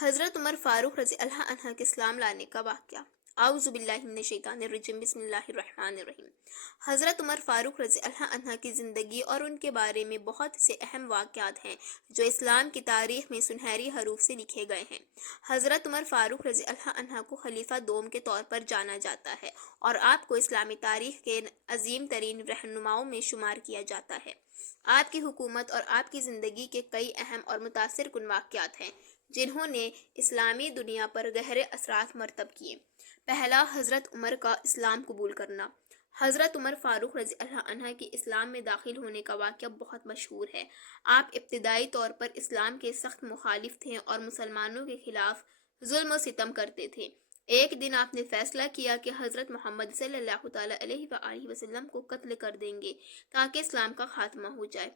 حضرت عمر فاروق رضی اللہ عنہ کے اسلام لانے کا واقعہ۔ اعوذ باللہ من الشیطان الرجیم، بسم اللہ الرحمن الرحیم۔ حضرت عمر فاروق رضی اللہ عنہ کی زندگی اور ان کے بارے میں بہت سے اہم واقعات ہیں جو اسلام کی تاریخ میں سنہری حروف سے لکھے گئے ہیں۔ حضرت عمر فاروق رضی اللہ عنہ کو خلیفہ دوم کے طور پر جانا جاتا ہے اور آپ کو اسلامی تاریخ کے عظیم ترین رہنماؤں میں شمار کیا جاتا ہے۔ آپ کی حکومت اور آپ کی زندگی کے کئی اہم اور متاثر کن واقعات ہیں جنہوں نے اسلامی دنیا پر گہرے اثرات مرتب کیے۔ پہلا، حضرت عمر کا اسلام قبول کرنا۔ حضرت عمر فاروق رضی اللہ عنہ کے اسلام میں داخل ہونے کا واقعہ بہت مشہور ہے۔ آپ ابتدائی طور پر اسلام کے سخت مخالف تھے اور مسلمانوں کے خلاف ظلم و ستم کرتے تھے۔ ایک دن آپ نے فیصلہ کیا کہ حضرت محمد صلی اللہ تعالیٰ علیہ وآلہ وسلم کو قتل کر دیں گے تاکہ اسلام کا خاتمہ ہو جائے۔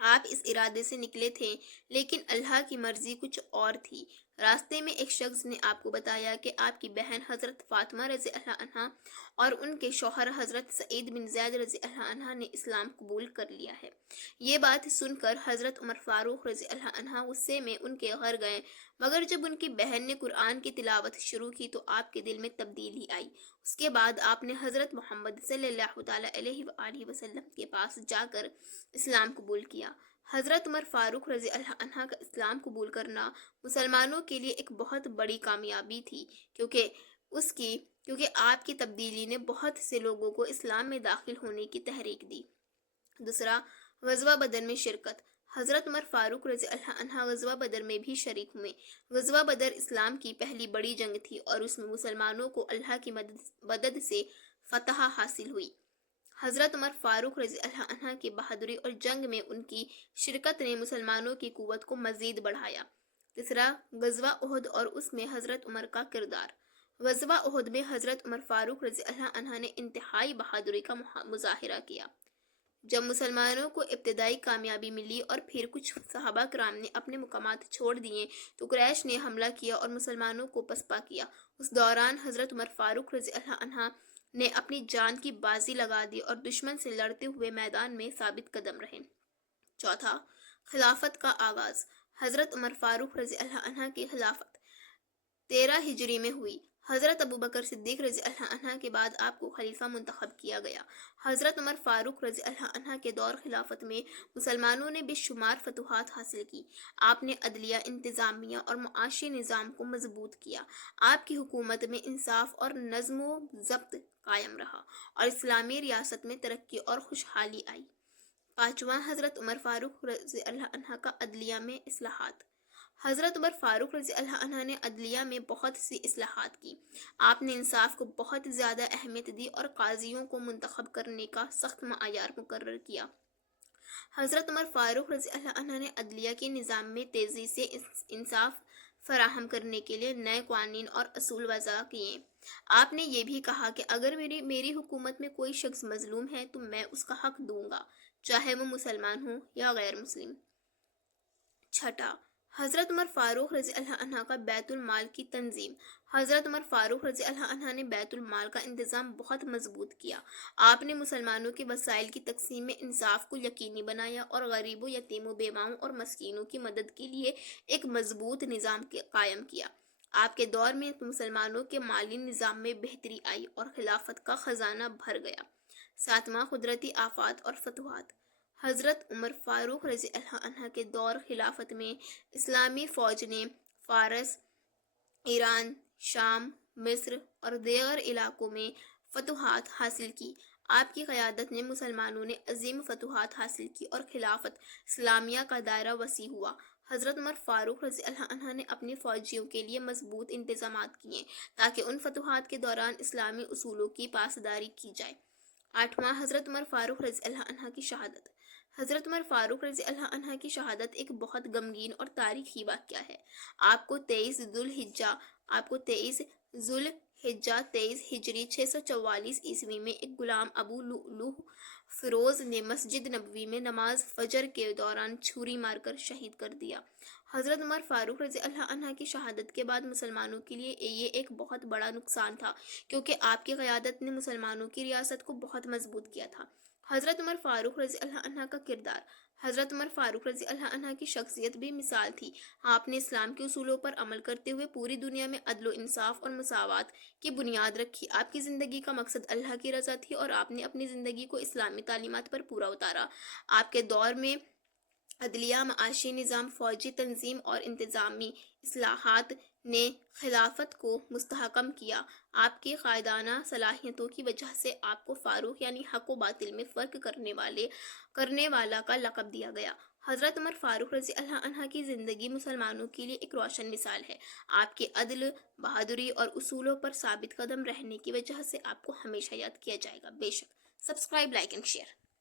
آپ اس ارادے سے نکلے تھے، لیکن اللہ کی مرضی کچھ اور تھی۔ راستے میں ایک شخص نے آپ کو بتایا کہ آپ کی بہن حضرت فاطمہ رضی اللہ عنہ اور ان کے شوہر حضرت سعید بن زید رضی اللہ عنہ نے اسلام قبول کر لیا ہے۔ یہ بات سن کر حضرت عمر فاروق رضی اللہ عنہ غصے میں ان کے گھر گئے، مگر جب ان کی بہن نے قرآن کی تلاوت شروع کی تو آپ کے دل میں تبدیلی آئی۔ اس کے بعد آپ نے حضرت محمد صلی اللہ تعالیٰ علیہ وآلہ وسلم کے پاس جا کر اسلام قبول کیا۔ حضرت عمر فاروق رضی اللہ عنہ کا اسلام قبول کرنا مسلمانوں کے لیے ایک بہت بڑی کامیابی تھی، کیونکہ آپ کی تبدیلی نے بہت سے لوگوں کو اسلام میں داخل ہونے کی تحریک دی۔ دوسرا، غزوہ بدر میں شرکت۔ حضرت عمر فاروق رضی اللہ عنہ غزوہ بدر میں بھی شریک ہوئے۔ غزوہ بدر اسلام کی پہلی بڑی جنگ تھی اور اس میں مسلمانوں کو اللہ کی مدد سے فتح حاصل ہوئی۔ حضرت عمر فاروق رضی اللہ عنہ کی بہادری اور جنگ میں ان کی شرکت نے مسلمانوں کی قوت کو مزید بڑھایا۔ تیسرا، غزوہ احد اور اس میں حضرت عمر کا کردار۔ غزوہ احد میں حضرت عمر فاروق رضی اللہ عنہ نے انتہائی بہادری کا مظاہرہ کیا۔ جب مسلمانوں کو ابتدائی کامیابی ملی اور پھر کچھ صحابہ کرام نے اپنے مقامات چھوڑ دیے تو قریش نے حملہ کیا اور مسلمانوں کو پسپا کیا۔ اس دوران حضرت عمر فاروق رضی اللہ عنہ نے اپنی جان کی بازی لگا دی اور دشمن سے لڑتے ہوئے میدان میں ثابت قدم رہے۔ چوتھا، خلافت کا آغاز۔ حضرت عمر فاروق رضی اللہ عنہ کی خلافت 13 ہجری میں ہوئی۔ حضرت ابوبکر صدیق رضی اللہ عنہ کے بعد آپ کو خلیفہ منتخب کیا گیا۔ حضرت عمر فاروق رضی اللہ عنہ کے دور خلافت میں مسلمانوں نے بے شمار فتوحات حاصل کی۔ آپ نے عدلیہ، انتظامیہ اور معاشی نظام کو مضبوط کیا۔ آپ کی حکومت میں انصاف اور نظم و ضبط قائم رہا اور اسلامی ریاست میں ترقی اور خوشحالی آئی۔ پانچواں، حضرت عمر فاروق رضی اللہ عنہ کا عدلیہ میں اصلاحات۔ حضرت عمر فاروق رضی اللہ عنہ نے عدلیہ میں بہت سی اصلاحات کی۔ آپ نے انصاف کو بہت زیادہ اہمیت دی اور قاضیوں کو منتخب کرنے کا سخت معیار مقرر کیا۔ حضرت عمر فاروق رضی اللہ عنہ نے عدلیہ کے نظام میں تیزی سے انصاف فراہم کرنے کے لیے نئے قوانین اور اصول وضع کیے۔ آپ نے یہ بھی کہا کہ اگر میری حکومت میں کوئی شخص مظلوم ہے تو میں اس کا حق دوں گا، چاہے وہ مسلمان ہو یا غیر مسلم۔ چھٹا، حضرت عمر فاروق رضی اللہ عنہ کا بیت المال کی تنظیم۔ حضرت عمر فاروق رضی اللہ عنہ نے بیت المال کا انتظام بہت مضبوط کیا۔ آپ نے مسلمانوں کے وسائل کی تقسیم میں انصاف کو یقینی بنایا اور غریبوں، یتیموں، بیواؤں اور مسکینوں کی مدد کے لیے ایک مضبوط نظام قائم کیا۔ آپ کے دور میں مسلمانوں کے مالی نظام میں بہتری آئی اور خلافت کا خزانہ بھر گیا۔ ساتواں، قدرتی آفات اور فتوحات۔ حضرت عمر فاروق رضی اللہ عنہ کے دور خلافت میں اسلامی فوج نے فارس، ایران، شام، مصر اور دیگر علاقوں میں فتوحات حاصل کی۔ آپ کی قیادت میں مسلمانوں نے عظیم فتوحات حاصل کی اور خلافت اسلامیہ کا دائرہ وسیع ہوا۔ حضرت عمر فاروق رضی اللہ عنہ نے اپنی فوجیوں کے لیے مضبوط انتظامات کیے تاکہ ان فتوحات کے دوران اسلامی اصولوں کی پاسداری کی جائے۔ آٹھواں، حضرت عمر فاروق رضی اللہ عنہ کی شہادت۔ حضرت عمر فاروق رضی اللہ عنہ کی شہادت ایک بہت غمگین اور تاریخی واقعہ ہے۔ آپ کو 23 ذوالحجہ 23 ہجری 644 عیسوی میں ایک غلام ابو لؤلؤ فیروز نے مسجد نبوی میں نماز فجر کے دوران چھری مار کر شہید کر دیا۔ حضرت عمر فاروق رضی اللہ عنہ کی شہادت کے بعد مسلمانوں کے لیے یہ ایک بہت بڑا نقصان تھا، کیونکہ آپ کی قیادت نے مسلمانوں کی ریاست کو بہت مضبوط کیا تھا۔ حضرت عمر فاروق رضی اللہ عنہ کا کردار۔ حضرت عمر فاروق رضی اللہ عنہ کی شخصیت بھی مثال تھی۔ آپ نے اسلام کے اصولوں پر عمل کرتے ہوئے پوری دنیا میں عدل و انصاف اور مساوات کی بنیاد رکھی۔ آپ کی زندگی کا مقصد اللہ کی رضا تھی اور آپ نے اپنی زندگی کو اسلامی تعلیمات پر پورا اتارا۔ آپ کے دور میں عدلیہ، معاشی نظام، فوجی تنظیم اور انتظامی اصلاحات نے خلافت کو مستحکم کیا۔ آپ کی قائدانہ صلاحیتوں کی وجہ سے آپ کو فاروق یعنی حق و باطل میں فرق کرنے والا کا لقب دیا گیا۔ حضرت عمر فاروق رضی اللہ عنہ کی زندگی مسلمانوں کے لیے ایک روشن مثال ہے۔ آپ کے عدل، بہادری اور اصولوں پر ثابت قدم رہنے کی وجہ سے آپ کو ہمیشہ یاد کیا جائے گا۔ بے شک۔ Subscribe, like and share.